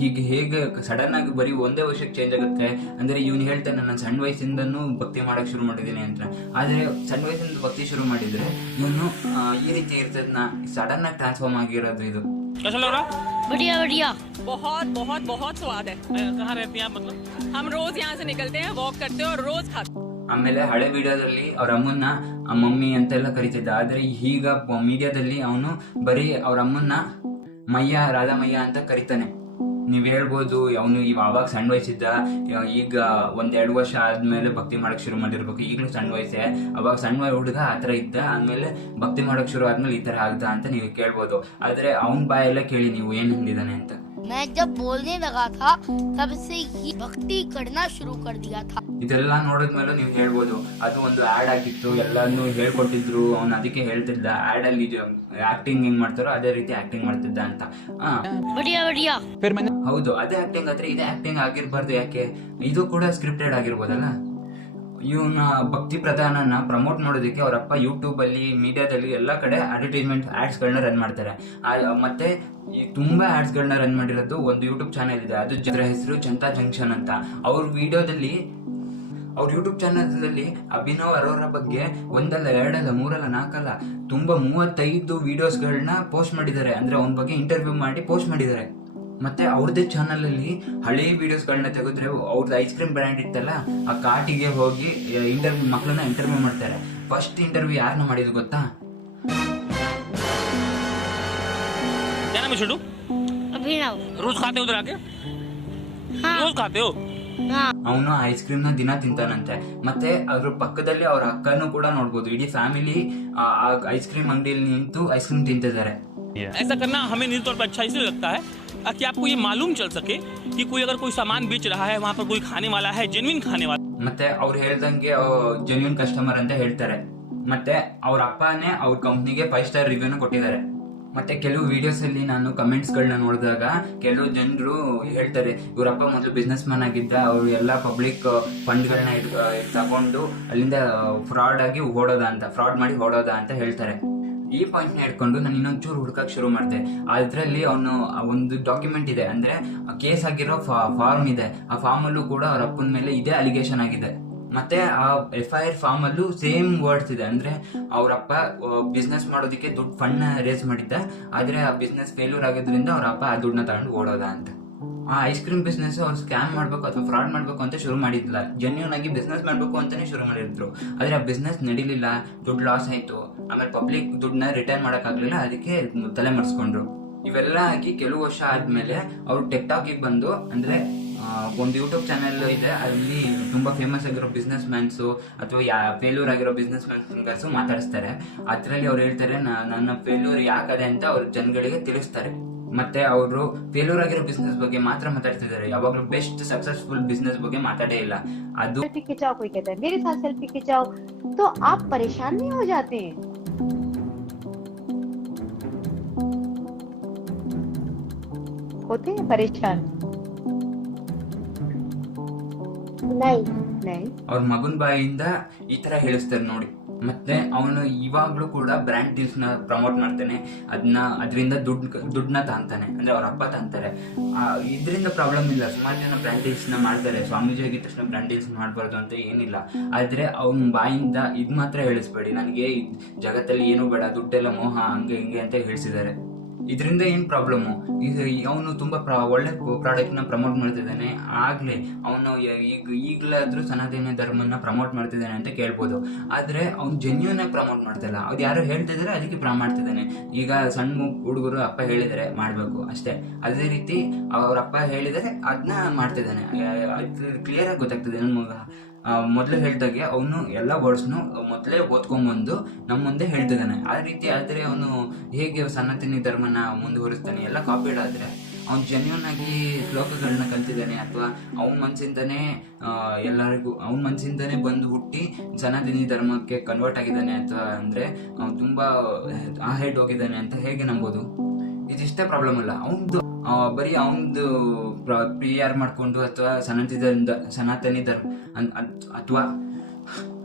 ಹೀಗೆ ಹೇಗೆ ಸಡನ್ ಆಗಿ ಬರೀ ಒಂದೇ ವರ್ಷಕ್ಕೆ ಚೇಂಜ್ ಆಗುತ್ತೆ ಅಂದ್ರೆ ಇವನು ಹೇಳ್ತಾನೆ ನಾನು ಸಣ್ಣ ವಯಸ್ಸಿಂದನೂ ಭಕ್ತಿ ಮಾಡಕ್ ಶುರು ಮಾಡಿದ್ದೀನಿ ಅಂತ. ಆದ್ರೆ ಸಣ್ಣ ವಯಸ್ಸಿಂದ ಭಕ್ತಿ ಶುರು ಮಾಡಿದ್ರೆ ಇವನು ಈ ರೀತಿ ಇರ್ತದನ್ನ ಸಡನ್ ಆಗಿ ಟ್ರಾನ್ಸ್ಫಾರ್ಮ್ ಆಗಿರೋದು ಇದು. बढ़िया बढ़िया, बहुत बहुत बहुत स्वाद है। कहाँ रहती हैं आप? मतलब हम रोज यहाँ से निकलते हैं, वॉक करते हैं और रोज खाते हैं। ಆಮೇಲೆ ಹಳೆ ವಿಡಿಯೋದಲ್ಲಿ ಅವ್ರ ಅಮ್ಮನ್ನ ಮಮ್ಮಿ ಅಂತೆಲ್ಲ ಕರಿತಿದ್ದ. ಆದ್ರೆ ಈಗ ಮೀಡಿಯಾದಲ್ಲಿ ಅವನು ಬರೀ ಅವ್ರ ಅಮ್ಮನ್ನ ರಾಧಾಮಯ್ಯ ಅಂತ ಕರಿತಾನೆ. ನೀವ್ ಹೇಳ್ಬೋದು ಅವನು ಅವಾಗ ಸಣ್ಣ ವಯಸ್ಸಿದ್ದ, ಈಗ 1-2 ವರ್ಷ ಆದ್ಮೇಲೆ ಭಕ್ತಿ ಮಾಡಕ್ ಶುರು ಮಾಡಿರ್ಬೇಕು. ಈಗಲೂ ಸಣ್ಣ ವಯಸ್ಸೇ, ಅವಾಗ ಸಣ್ಣ ಹುಡುಗ ಆತರ ಇದ್ದ, ಆದ್ಮೇಲೆ ಭಕ್ತಿ ಮಾಡಕ್ ಶುರು ಆದ್ಮೇಲೆ ಈ ತರ ಆಗ್ದ ಅಂತ ನೀವು ಕೇಳ್ಬೋದು. ಆದ್ರೆ ಅವನ್ ಬಾಯೆಲ್ಲ ಕೇಳಿ ನೀವು ಏನ್ ಹಿಂದಿದ್ದಾನೆ ಅಂತ. मैं जब बोलने लगा था तब से ही भक्ति करना शुरू कर दिया था. ಇದೆಲ್ಲ ನೋಡಿದ್ಮೇಲೆ ನೀವು ಹೇಳ್ಬೋದು ಅದು ಒಂದು ಆಡ್ ಆಗಿತ್ತು, ಎಲ್ಲಾನು ಹೇಳ್ಕೊಟ್ಟಿದ್ರು, ಅವ್ನು ಅದಕ್ಕೆ ಹೇಳ್ತಿದ್ದ ಆಡ್ ಅಲ್ಲಿ ಆಕ್ಟಿಂಗ್ ಹೆಂಗ್ ಮಾಡ್ತಾರೋ ಅದೇ ರೀತಿ ಆಕ್ಟಿಂಗ್ ಮಾಡ್ತಿದ್ದ ಅಂತ. बढ़िया बढ़िया, ಹೌದು, ಅದೇ ಆಕ್ಟಿಂಗ್ ಆದ್ರೆ ಇದೇ ಆಕ್ಟಿಂಗ್ ಆಗಿರ್ಬಾರ್ದು. ಯಾಕೆ? ಇದು ಕೂಡ ಸ್ಕ್ರಿಪ್ಟೆಡ್ ಆಗಿರ್ಬೋದಲ್ಲ. ಇವನ ಭಕ್ತಿ ಪ್ರಧಾನನ ಪ್ರಮೋಟ್ ಮಾಡೋದಕ್ಕೆ ಅವರಪ್ಪ ಯೂಟ್ಯೂಬ್ ಅಲ್ಲಿ, ಮೀಡಿಯಾದಲ್ಲಿ ಎಲ್ಲ ಕಡೆ ಅಡ್ವರ್ಟೈಸ್ಮೆಂಟ್ ಆಡ್ಸ್ ಗಳನ್ನ ರನ್ ಮಾಡ್ತಾರೆ. ಮತ್ತೆ ತುಂಬಾ ಆಡ್ಸ್ ಗಳನ್ನ ರನ್ ಮಾಡಿರೋದು ಒಂದು ಯೂಟ್ಯೂಬ್ ಚಾನೆಲ್ ಇದೆ, ಅದ್ರ ಹೆಸರು ಜನತಾ ಜಂಕ್ಷನ್ ಅಂತ. ಅವ್ರ ವಿಡಿಯೋದಲ್ಲಿ, ಅವ್ರ ಯೂಟ್ಯೂಬ್ ಚಾನೆಲ್ ಅಭಿನವ್ ಅರೋರಾ ಬಗ್ಗೆ 1 ಅಲ್ಲ 2 ಅಲ್ಲ 3 ಅಲ್ಲ 4 ಅಲ್ಲ ತುಂಬಾ 35 ವಿಡಿಯೋಸ್ಗಳನ್ನ ಪೋಸ್ಟ್ ಮಾಡಿದ್ದಾರೆ. ಅಂದ್ರೆ ಅವನ ಬಗ್ಗೆ ಇಂಟರ್ವ್ಯೂ ಮಾಡಿ ಪೋಸ್ಟ್ ಮಾಡಿದ್ದಾರೆ. ಮತ್ತೆ ಅವ್ರದೇ ಚಾನಲ್ ಅಲ್ಲಿ ಹಳೆ ವಿಡಿಯೋಸ್ಗಳನ್ನ ತೆಗೆದ್ರೆ ಅವ್ರದ್ದು ಐಸ್ ಕ್ರೀಮ್ ಬ್ರ್ಯಾಂಡ್ ಇತ್ತಲ್ಲ, ಆ ಕಾರ್ಟಿಗೆ ಹೋಗಿ ಮಕ್ಕಳನ್ನ ಇಂಟರ್ವ್ಯೂ ಮಾಡ್ತಾರೆ. ಫಸ್ಟ್ ಇಂಟರ್ವ್ಯೂ ಯಾರನ್ನ ಮಾಡಿದ್ರು ಗೊತ್ತಾ? क्या नाम है छोटू? अभिनव। रोज खाते हो उधर आके? हाँ। रोज खाते हो? ಅವನು ಐಸ್ ಕ್ರೀಮ್ ನ ದಿನ ತಿಂತಾನಂತೆ. ಮತ್ತೆ ಅದ್ರ ಪಕ್ಕದಲ್ಲಿ ಅವ್ರ ಅಕ್ಕನೂ ಕೂಡ ನೋಡ್ಬೋದು. ಇಡೀ ಫ್ಯಾಮಿಲಿ ಐಸ್ ಕ್ರೀಮ್ ಅಂಗಡಿಯಲ್ಲಿ ನಿಂತು ಐಸ್ ಕ್ರೀಮ್ ತಿಂತಿದ್ದಾರೆ. ऐसा करना हमें निजी तौर पर अच्छा इसलिए लगता है कि आपको ये मालूम चल सके कि कोई अगर कोई सामान बेच रहा है, वहाँ पर कोई खाने वाला है, जेन्युइन खाने वाला. ಮತ್ತೆ ಅವ್ರು ಹೇಳ್ದಂಗೆ ಜೆನ್ಯೂನ್ ಕಸ್ಟಮರ್ ಅಂತ ಹೇಳ್ತಾರೆ. ಮತ್ತೆ ಅವ್ರ ಅಪ್ಪನೇ ಅವ್ರ ಕಂಪ್ನಿಗೆ 5 ಸ್ಟಾರ್ ರಿವ್ಯೂನ ಕೊಟ್ಟಿದ್ದಾರೆ. ಮತ್ತೆ ಕೆಲವು ವಿಡಿಯೋಸ್ ಅಲ್ಲಿ ನಾನು ಕಮೆಂಟ್ಸ್ ಗಳನ್ನ ನೋಡಿದಾಗ ಕೆಲವು ಜನರು ಹೇಳ್ತಾರೆ ಇವರಪ್ಪ ಮೊದಲು ಬಿಸ್ನೆಸ್ ಮ್ಯಾನ್ ಆಗಿದ್ದ, ಅವರು ಎಲ್ಲ ಪಬ್ಲಿಕ್ ಫಂಡ್ಗಳನ್ನ ತಗೊಂಡು ಅಲ್ಲಿಂದ ಫ್ರಾಡ್ ಮಾಡಿ ಓಡೋದ ಅಂತ ಹೇಳ್ತಾರೆ. ಈ ಪಾಯಿಂಟ್ ನ ಹಿಡ್ಕೊಂಡು ನಾನು ಇನ್ನೊಂಚೂರು ಹುಡುಕಕ್ ಶುರು ಮಾಡಿದೆ. ಅದ್ರಲ್ಲಿ ಅವನು ಒಂದು ಡಾಕ್ಯುಮೆಂಟ್ ಇದೆ, ಅಂದ್ರೆ ಕೇಸ್ ಆಗಿರೋ ಫಾರ್ಮ್ ಇದೆ. ಆ ಫಾರ್ಮ್ ಅಲ್ಲೂ ಕೂಡ ಅವ್ರ ಅಪ್ಪನ ಮೇಲೆ ಇದೇ ಅಲಿಗೇಷನ್ ಆಗಿದೆ. ಮತ್ತೆ ಆ FIR ಫಾರ್ಮ್ ಅಲ್ಲೂ ಸೇಮ್ ವರ್ಡ್ಸ್ ಇದೆ. ಅಂದ್ರೆ ಅವ್ರಪ್ಪ ಬಿಸ್ನೆಸ್ ಮಾಡೋದಕ್ಕೆ ದುಡ್ಡು ಫಂಡ್ ರೇಸ್ ಮಾಡಿದ್ದ, ಆದ್ರೆ ಆ ಬಿಸ್ನೆಸ್ ಫೇಲ್ಯೂರ್ ಆಗೋದ್ರಿಂದ ಅವ್ರ ಅಪ್ಪ ಆ ದುಡ್ಡನ್ನ ತಗೊಂಡು ಓಡೋದ ಅಂತ. ಆ ಐಸ್ ಕ್ರೀಮ್ ಬಿಸ್ನೆಸ್ ಅವ್ರು ಸ್ಕ್ಯಾಮ್ ಮಾಡ್ಬೇಕು ಅಥವಾ ಫ್ರಾಡ್ ಮಾಡ್ಬೇಕು ಅಂತ ಶುರು ಮಾಡಿದ್ದಿಲ್ಲ, ಜೆನ್ಯೂನ್ ಆಗಿ ಬಿಸ್ನೆಸ್ ಮಾಡ್ಬೇಕು ಅಂತಾನೆ ಶುರು ಮಾಡಿದ್ರು. ಆದ್ರೆ ಆ ಬಿಸ್ನೆಸ್ ನಡೀಲಿಲ್ಲ, ದುಡ್ಡು ಲಾಸ್ ಆಯ್ತು. ಆಮೇಲೆ ಪಬ್ಲಿಕ್ ದುಡ್ಡನ್ನ ರಿಟರ್ನ್ ಮಾಡಕ್ ಆಗ್ಲಿಲ್ಲ, ಅದಕ್ಕೆ ತಲೆ ಮರೆಸ್ಕೊಂಡ್ರು. ಇವೆಲ್ಲ ಆಗಿ ಕೆಲವು ವರ್ಷ ಆದ್ಮೇಲೆ ಅವ್ರು ಟಿಕ್ಟಾಕಿಗೆ ಬಂದು, ಅಂದ್ರೆ ಒಂದು ಯೂಟ್ಯೂಬ್ ಚಾನೆಲ್ ಇದೆ, ಅಲ್ಲಿ ತುಂಬಾ ಫೇಮಸ್ ಆಗಿರೋ ಬಿಸ್ನೆಸ್ ಮ್ಯಾನ್ಸು ಅಥವಾ ಫೇಲ್ಯೂರ್ ಆಗಿರೋ ಬಿಸ್ನೆಸ್ ಮ್ಯಾನ್ಸ್ ಮಾತಾಡಿಸ್ತಾರೆ. ಅದ್ರಲ್ಲಿ ಅವ್ರು ಹೇಳ್ತಾರೆ ನನ್ನ ಫೇಲ್ಯೂರ್ ಯಾಕದೆ ಅಂತ ಅವ್ರ ಜನಗಳಿಗೆ ತಿಳಿಸ್ತಾರೆ. ಮತ್ತೆ ಅವರು ಫೇಲ್ಯೂರ್ ಆಗಿರೋ ಬಿಸ್ನೆಸ್ ಬಗ್ಗೆ ಮಾತ್ರ ಮಾತಾಡ್ತಿದ್ದಾರೆ, ಯಾವಾಗಲೂ ಬೆಸ್ಟ್ ಸಕ್ಸಸ್ಫುಲ್ ಬಿಸ್ನೆಸ್ ಬಗ್ಗೆ ಮಾತಾಡೇ ಇಲ್ಲ. ಅದು सेल्फी खिंचाओ, कोई कहता है मेरे साथ सेल्फी खिंचाओ, तो आप परेशान नहीं हो जाते हैं? होते हैं परेशान? नहीं. ಅವ್ರ ಮಗನ್ ಬಾಯಿಂದ ಈ ತರ ಹೇಳಿಸ್ತಾರೆ ನೋಡಿ. ಮತ್ತೆ ಅವನು ಇವಾಗ್ಲೂ ಕೂಡ ಬ್ರ್ಯಾಂಡ್ ಡೀಲ್ಸ್ ನ ಪ್ರಮೋಟ್ ಮಾಡ್ತಾನೆ, ಅದರಿಂದ ದುಡ್ಡನ್ನ ತಾಂತಾನೆ, ಅಂದ್ರೆ ಅವ್ರ ಅಪ್ಪ ತಾಂತಾರೆ. ಇದರಿಂದ ಪ್ರಾಬ್ಲಮ್ ಇಲ್ಲ, ಸುಮಾರು ಜನ ಬ್ರ್ಯಾಂಡ್ ಡೀಲ್ಸ್ ನ ಮಾಡ್ತಾರೆ. ಸ್ವಾಮೀಜಿ ಆಗಿದ ತಕ್ಷಣ ಬ್ರ್ಯಾಂಡ್ ಡೀಲ್ಸ್ ಮಾಡಬಾರ್ದು ಅಂತ ಏನಿಲ್ಲ. ಆದ್ರೆ ಅವನ ಬಾಯಿಂದ ಇದ್ ಮಾತ್ರ ಹೇಳಿಸ್ಬೇಡಿ, ನನಗೆ ಜಗತ್ತಲ್ಲಿ ಏನು ಬೇಡ, ದುಡ್ಡೆಲ್ಲ ಮೋಹ, ಹಂಗೆ ಹಿಂಗೆ ಅಂತ ಹೇಳಿಸಿದ್ದಾರೆ. ಇದರಿಂದ ಏನು ಪ್ರಾಬ್ಲಮ್ಮು, ಈಗ ಅವನು ತುಂಬ ಒಳ್ಳೆ ಪ್ರಾಡಕ್ಟ್ನ ಪ್ರಮೋಟ್ ಮಾಡ್ತಿದ್ದಾನೆ, ಆಗಲೇ ಅವನು ಈಗಲಾದರೂ ಸನಾತನ ಧರ್ಮನ ಪ್ರಮೋಟ್ ಮಾಡ್ತಿದ್ದಾನೆ ಅಂತ ಕೇಳ್ಬೋದು. ಆದರೆ ಅವ್ನು ಜೆನ್ಯೂನ್ ಆಗಿ ಪ್ರಮೋಟ್ ಮಾಡ್ತಿಲ್ಲ, ಅವ್ರು ಯಾರು ಹೇಳ್ತಿದ್ದಾರೆ ಅದಕ್ಕೆ ಮಾಡ್ತಿದ್ದಾನೆ. ಈಗ ಸಣ್ಣ ಹುಡುಗರು ಅಪ್ಪ ಹೇಳಿದರೆ ಮಾಡಬೇಕು ಅಷ್ಟೇ, ಅದೇ ರೀತಿ ಅವ್ರ ಅಪ್ಪ ಹೇಳಿದರೆ ಅದನ್ನ ಮಾಡ್ತಿದ್ದಾನೆ. ಕ್ಲಿಯರ್ ಆಗಿ ಗೊತ್ತಾಗ್ತದೆ. ಮೊದಲು ಹೇಳ್ದಾಗೆ ಅವನು ಎಲ್ಲ ವರ್ಡ್ಸ್ನು ಮೊದಲೇ ಓದ್ಕೊಂಡ್ಬಂದು ನಮ್ಮ ಮುಂದೆ ಹೇಳ್ತಿದ್ದಾನೆ. ಆ ರೀತಿ ಆದರೆ ಅವನು ಹೇಗೆ ಸನಾತನಿ ಧರ್ಮನ ಮುಂದುವರಿಸ್ತಾನೆ? ಎಲ್ಲ ಕಾಪಿಡ್ ಆದರೆ ಅವ್ನು ಜೆನ್ಯೂನ್ ಆಗಿ ಶ್ಲೋಕಗಳನ್ನ ಕಲ್ತಿದ್ದಾನೆ, ಅಥವಾ ಅವನ ಮನಸ್ಸಿಂದನೇ ಎಲ್ಲರಿಗೂ ಅವನ ಮನಸ್ಸಿಂದನೇ ಬಂದು ಹುಟ್ಟಿ ಸನಾತನಿ ಧರ್ಮಕ್ಕೆ ಕನ್ವರ್ಟ್ ಆಗಿದ್ದಾನೆ ಅಥವಾ ಅಂದರೆ ಅವ್ನು ತುಂಬ ಆ ಹೆಡ್ ಹೋಗಿದ್ದಾನೆ ಅಂತ ಹೇಗೆ ನಂಬೋದು? ಇದಿಷ್ಟೇ ಪ್ರಾಬ್ಲಮ್ ಅಲ್ಲ, ಅವನದು ಬರೀ ಅವನದು PR ಮಾಡಿಕೊಂಡು ಅಥವಾ ಸನಾತನಿ ಧರ್ಮ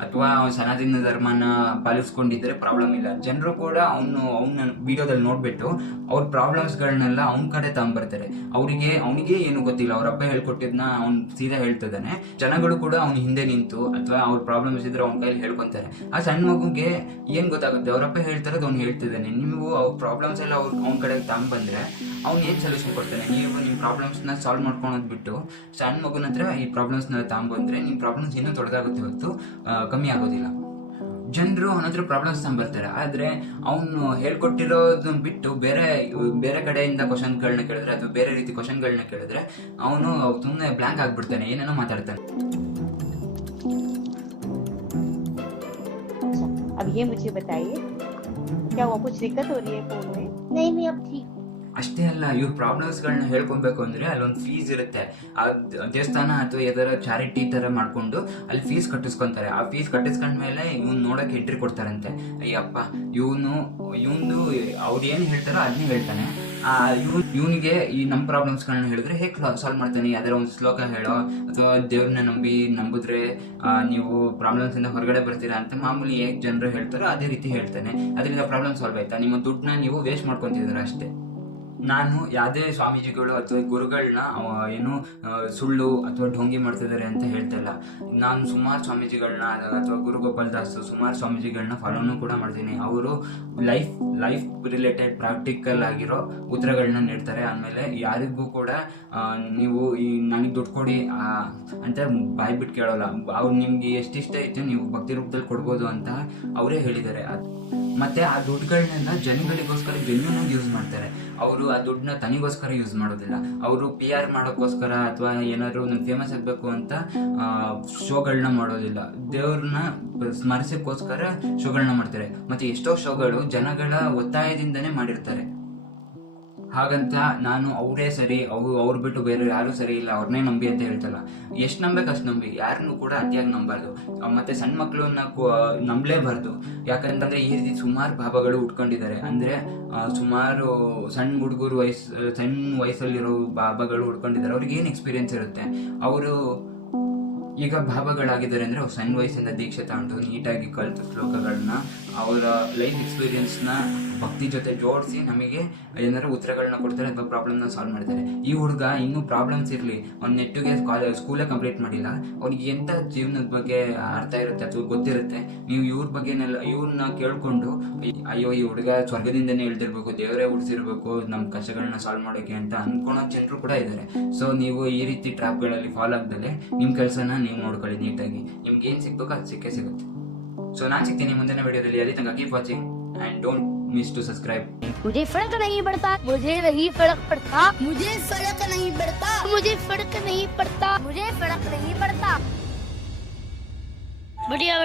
ಅಥವಾ ಸನಾತನ ಧರ್ಮನ ಪಾಲಿಸ್ಕೊಂಡಿದ್ರೆ ಪ್ರಾಬ್ಲಮ್ ಇಲ್ಲ. ಜನರು ಕೂಡ ಅವನ ವಿಡಿಯೋದಲ್ಲಿ ನೋಡ್ಬಿಟ್ಟು ಅವ್ರ ಪ್ರಾಬ್ಲಮ್ಸ್ಗಳನ್ನೆಲ್ಲ ಅವನ ಕಡೆ ತಗೊಂಡ್ಬರ್ತಾರೆ. ಅವನಿಗೆ ಏನು ಗೊತ್ತಿಲ್ಲ, ಅವ್ರ ಅಪ್ಪ ಹೇಳ್ಕೊಟ್ಟಿದ್ನ ಅವ್ನು ಸೀದಾ ಹೇಳ್ತಿದ್ದಾನೆ. ಜನಗಳು ಕೂಡ ಅವ್ನ ಹಿಂದೆ ನಿಂತು ಅಥವಾ ಅವ್ರ ಪ್ರಾಬ್ಲಮ್ಸ್ ಇದ್ರೆ ಅವ್ನ ಕೈಲಿ ಹೇಳ್ಕೊತಾರೆ. ಆ ಸಣ್ಣ ಮಗುಗೆ ಏನು ಗೊತ್ತಾಗುತ್ತೆ? ಅವ್ರಪ್ಪ ಹೇಳ್ತಾರದು ಅವ್ನು ಹೇಳ್ತಿದ್ದಾನೆ. ನೀವು ಅವ್ರ ಪ್ರಾಬ್ಲಮ್ಸ್ ಎಲ್ಲ ಅವ್ನ ಕಡೆಗೆ ತಗೊಂಡ್ಬಂದ್ರೆ ಅವ್ನು ಏನು ಸೊಲ್ಯೂಷನ್ ಕೊಡ್ತಾನೆ? ನೀವು ನಿಮ್ಮ ಪ್ರಾಬ್ಲಮ್ಸ್ನ ಸಾಲ್ವ್ ಮಾಡ್ಕೊಳೋದು ಬಿಟ್ಟು ಸಣ್ಣ ಮಗುನ ಹತ್ರ ಈ ಪ್ರಾಬ್ಲಮ್ಸ್ನ ತಗೊಂಡ್ಬಂದ್ರೆ ನಿಮ್ಮ ಪ್ರಾಬ್ಲಮ್ಸ್ ಇನ್ನೂ ದೊಡ್ಡದಾಗುತ್ತೆ ಹೊರತು ಕಮ್ಮಿ ಆಗೋದಿಲ್ಲ. ಜನರು ಅವನ ಹತ್ರ ಪ್ರಾಬ್ಲಮ್ಸ್ ತಗೊಂಡ್ಬರ್ತಾರೆ, ಆದರೆ ಅವನು ಹೇಳ್ಕೊಟ್ಟಿರೋದನ್ನ ಬಿಟ್ಟು ಬೇರೆ ಕಡೆಯಿಂದ ಕ್ವಶನ್ಗಳನ್ನ ಕೇಳಿದ್ರೆ ಅಥವಾ ಬೇರೆ ರೀತಿ ಕ್ವಶನ್ಗಳನ್ನ ಕೇಳಿದ್ರೆ ಅವನು ಸುಮ್ಮನೆ ಬ್ಲ್ಯಾಂಕ್ ಆಗಿಬಿಡ್ತಾನೆ, ಏನೇನೋ ಮಾತಾಡ್ತಾನೆ. अब ये मुझे बताइए, क्या वो कुछ दिक्कत हो रही है फोन में? नहीं अब ठीक. ಅಷ್ಟೇ ಅಲ್ಲ, ಇವ್ರ ಪ್ರಾಬ್ಲಮ್ಸ್ಗಳನ್ನ ಹೇಳ್ಕೊಬೇಕು ಅಂದರೆ ಅಲ್ಲೊಂದು ಫೀಸ್ ಇರುತ್ತೆ. ಆ ದೇವಸ್ಥಾನ ಅಥವಾ ಯಾವ್ದಾರ ಚಾರಿಟಿ ಥರ ಮಾಡಿಕೊಂಡು ಅಲ್ಲಿ ಫೀಸ್ ಕಟ್ಟಿಸ್ಕೊತಾರೆ. ಆ ಫೀಸ್ ಕಟ್ಟಿಸ್ಕೊಂಡ್ಮೇಲೆ ಇವ್ನು ನೋಡೋಕೆ ಎಂಟ್ರಿ ಕೊಡ್ತಾರಂತೆ. ಅಯ್ಯಪ್ಪ, ಇವನು ಅವ್ರು ಏನು ಹೇಳ್ತಾರೋ ಅದನ್ನೇ ಹೇಳ್ತಾನೆ. ಇವನಿಗೆ ಈ ನಮ್ಮ ಪ್ರಾಬ್ಲಮ್ಸ್ಗಳನ್ನ ಹೇಳಿದ್ರೆ ಹೇಗೆ ಸಾಲ್ವ್ ಮಾಡ್ತಾನೆ? ಯಾವ್ದಾರ ಒಂದು ಶ್ಲೋಕ ಹೇಳೋ ಅಥವಾ ದೇವ್ರನ್ನ ನಂಬಿದ್ರೆ ನೀವು ಪ್ರಾಬ್ಲಮ್ಸಿಂದ ಹೊರಗಡೆ ಬರ್ತೀರಾ ಅಂತ ಮಾಮೂಲಿ ಹೇಗೆ ಜನರು ಹೇಳ್ತಾರೋ ಅದೇ ರೀತಿ ಹೇಳ್ತಾನೆ. ಅದರಿಂದ ಪ್ರಾಬ್ಲಮ್ ಸಾಲ್ವ್ ಆಯ್ತಾ? ನಿಮ್ಮ ದುಡ್ಡನ್ನ ನೀವು ವೇಸ್ಟ್ ಮಾಡ್ಕೊತಿದ್ದೀರ ಅಷ್ಟೇ. ನಾನು ಯಾವುದೇ ಸ್ವಾಮೀಜಿಗಳು ಅಥವಾ ಗುರುಗಳನ್ನ ಏನು ಸುಳ್ಳು ಅಥವಾ ಢೋಂಗಿ ಮಾಡ್ತಿದ್ದಾರೆ ಅಂತ ಹೇಳ್ತಿಲ್ಲ. ನಾನು ಸುಮಾರು ಸ್ವಾಮೀಜಿಗಳನ್ನ ಅಥವಾ ಗುರು ಗೋಪಾಲ್ ದಾಸ್ ಸುಮಾರು ಸ್ವಾಮೀಜಿಗಳನ್ನ ಫಾಲೋನು ಕೂಡ ಮಾಡ್ತೀನಿ. ಅವರು ಲೈಫ್ ರಿಲೇಟೆಡ್ ಪ್ರಾಕ್ಟಿಕಲ್ ಆಗಿರೋ ಉತ್ತರಗಳನ್ನ ನೀಡ್ತಾರೆ. ಆಮೇಲೆ ಯಾರಿಗೂ ಕೂಡ ನೀವು ಈ ನನಗೆ ದುಡ್ಡು ಕೊಡಿ ಅಂತ ಬಾಯಿ ಬಿಟ್ಟು ಕೇಳೋಲ್ಲ. ಅವ್ರು ನಿಮ್ಗೆ ಎಷ್ಟಿಷ್ಟ ಐತೆ ನೀವು ಭಕ್ತಿ ರೂಪದಲ್ಲಿ ಕೊಡ್ಬೋದು ಅಂತ ಅವರೇ ಹೇಳಿದ್ದಾರೆ. ಮತ್ತೆ ಆ ದುಡ್ಡುಗಳನ್ನೆಲ್ಲ ಜನಗಳಿಗೋಸ್ಕರ ಜೆನ್ಯೂನ್ ಆಗಿ ಯೂಸ್ ಮಾಡ್ತಾರೆ. ಅವರು ಆ ದುಡ್ಡನ್ನ ತನಿಗೋಸ್ಕರ ಯೂಸ್ ಮಾಡೋದಿಲ್ಲ. ಅವರು PR ಮಾಡೋಕ್ಕೋಸ್ಕರ ಅಥವಾ ಏನಾದ್ರು ನಾನು ಫೇಮಸ್ ಆಗಬೇಕು ಅಂತ ಶೋಗಳನ್ನ ಮಾಡೋದಿಲ್ಲ. ದೇವ್ರನ್ನ ಸ್ಮರಿಸೋಕ್ಕೋಸ್ಕರ ಶೋಗಳನ್ನ ಮಾಡ್ತಾರೆ. ಮತ್ತೆ ಎಷ್ಟೋ ಶೋಗಳು ಜನಗಳ ಒತ್ತಾಯದಿಂದನೇ ಮಾಡಿರ್ತಾರೆ. ಹಾಗಂತ ನಾನು ಅವರೇ ಸರಿ, ಅವ್ರು ಬಿಟ್ಟು ಬೇರೆ ಯಾರು ಸರಿ ಇಲ್ಲ, ಅವ್ರನ್ನೇ ನಂಬಿ ಅಂತ ಹೇಳ್ತಲ್ಲ. ಎಷ್ಟು ನಂಬೇಕು ಅಷ್ಟು ನಂಬಿ, ಯಾರನ್ನೂ ಕೂಡ ಅತಿಯಾಗಿ ನಂಬಾರ್ದು. ಮತ್ತೆ ಸಣ್ಣ ಮಕ್ಕಳನ್ನ ನಂಬಲೇಬಾರ್ದು. ಯಾಕಂತಂದ್ರೆ ಈ ರೀತಿ ಸುಮಾರು ಬಾಬಾಗಳು ಉಟ್ಕೊಂಡಿದ್ದಾರೆ. ಅಂದ್ರೆ ಸುಮಾರು ಸಣ್ಣ ಹುಡುಗರು ಸಣ್ಣ ವಯಸ್ಸಲ್ಲಿರೋ ಬಾಬಾಗಳು ಉಟ್ಕೊಂಡಿದ್ದಾರೆ. ಅವ್ರಿಗೆ ಏನು ಎಕ್ಸ್ಪೀರಿಯನ್ಸ್ ಇರುತ್ತೆ? ಅವರು ಈಗ ಬಾಬಾಗಳಾಗಿದ್ದಾರೆ ಅಂದರೆ ಅವ್ರು ಸಣ್ಣ ವಯಸ್ಸಿಂದ ದೀಕ್ಷೆ ತಗೊಂಡು ನೀಟಾಗಿ ಕಲಿತು ಶ್ಲೋಕಗಳನ್ನ ಅವರ ಲೈಫ್ ಎಕ್ಸ್ಪೀರಿಯನ್ಸ್ನ ಭಕ್ತಿ ಜೊತೆ ಜೋಡಿಸಿ ನಮಗೆ ಏನಾದ್ರು ಉತ್ತರಗಳನ್ನ ಕೊಡ್ತಾರೆ ಅಥವಾ ಪ್ರಾಬ್ಲಮ್ನ ಸಾಲ್ವ್ ಮಾಡ್ತಾರೆ. ಈ ಹುಡುಗ ಇನ್ನೂ ಪ್ರಾಬ್ಲಮ್ಸ್ ಇರಲಿ, ಅವ್ನು ನೆಟ್ಟಿಗೆ ಸ್ಕೂಲೇ ಕಂಪ್ಲೀಟ್ ಮಾಡಿಲ್ಲ, ಅವ್ನಿಗೆ ಎಂಥ ಜೀವನದ ಬಗ್ಗೆ ಅರ್ಥ ಇರುತ್ತೆ ಅಥವಾ ಗೊತ್ತಿರುತ್ತೆ. ನೀವು ಇವ್ರನ್ನ ಕೇಳ್ಕೊಂಡು ಅಯ್ಯೋ ಈ ಹುಡುಗ ಸ್ವರ್ಗದಿಂದನೇ ಇಳ್ದಿರ್ಬೇಕು, ದೇವರೇ ಉಳಿಸಿರ್ಬೇಕು ನಮ್ಮ ಕಷ್ಟಗಳನ್ನ ಸಾಲ್ವ್ ಮಾಡೋಕ್ಕೆ ಅಂತ ಅನ್ಕೊಳೋ ಜನರು ಕೂಡ ಇದ್ದಾರೆ. ಸೊ ನೀವು ಈ ರೀತಿ ಟ್ರ್ಯಾಪ್ಗಳಲ್ಲಿ ಫಾಲೋ ಆಗದಲ್ಲೇ ನಿಮ್ಮ ಕೆಲಸನ ನೀವು ನೋಡ್ಕೊಳ್ಳಿ ನೀಟಾಗಿ. ನಿಮ್ಗೆ ಏನು ಸಿಗ್ಬೇಕೋ ಅದು ಸಿಕ್ಕೇ ಸಿಗುತ್ತೆ. ಸೊ ನಾನು ಸಿಗ್ತೀನಿ ಮುಂದಿನ ವಿಡಿಯೋದಲ್ಲಿ. ಅಲ್ಲಿ ತನಕ keep watching and don't miss to subscribe. मुझे फर्क नहीं पड़ता, मुझे नहीं फर्क पड़ता, मुझे फर्क नहीं पड़ता, मुझे फर्क नहीं पड़ता, मुझे फर्क नहीं पड़ता। बढ़िया।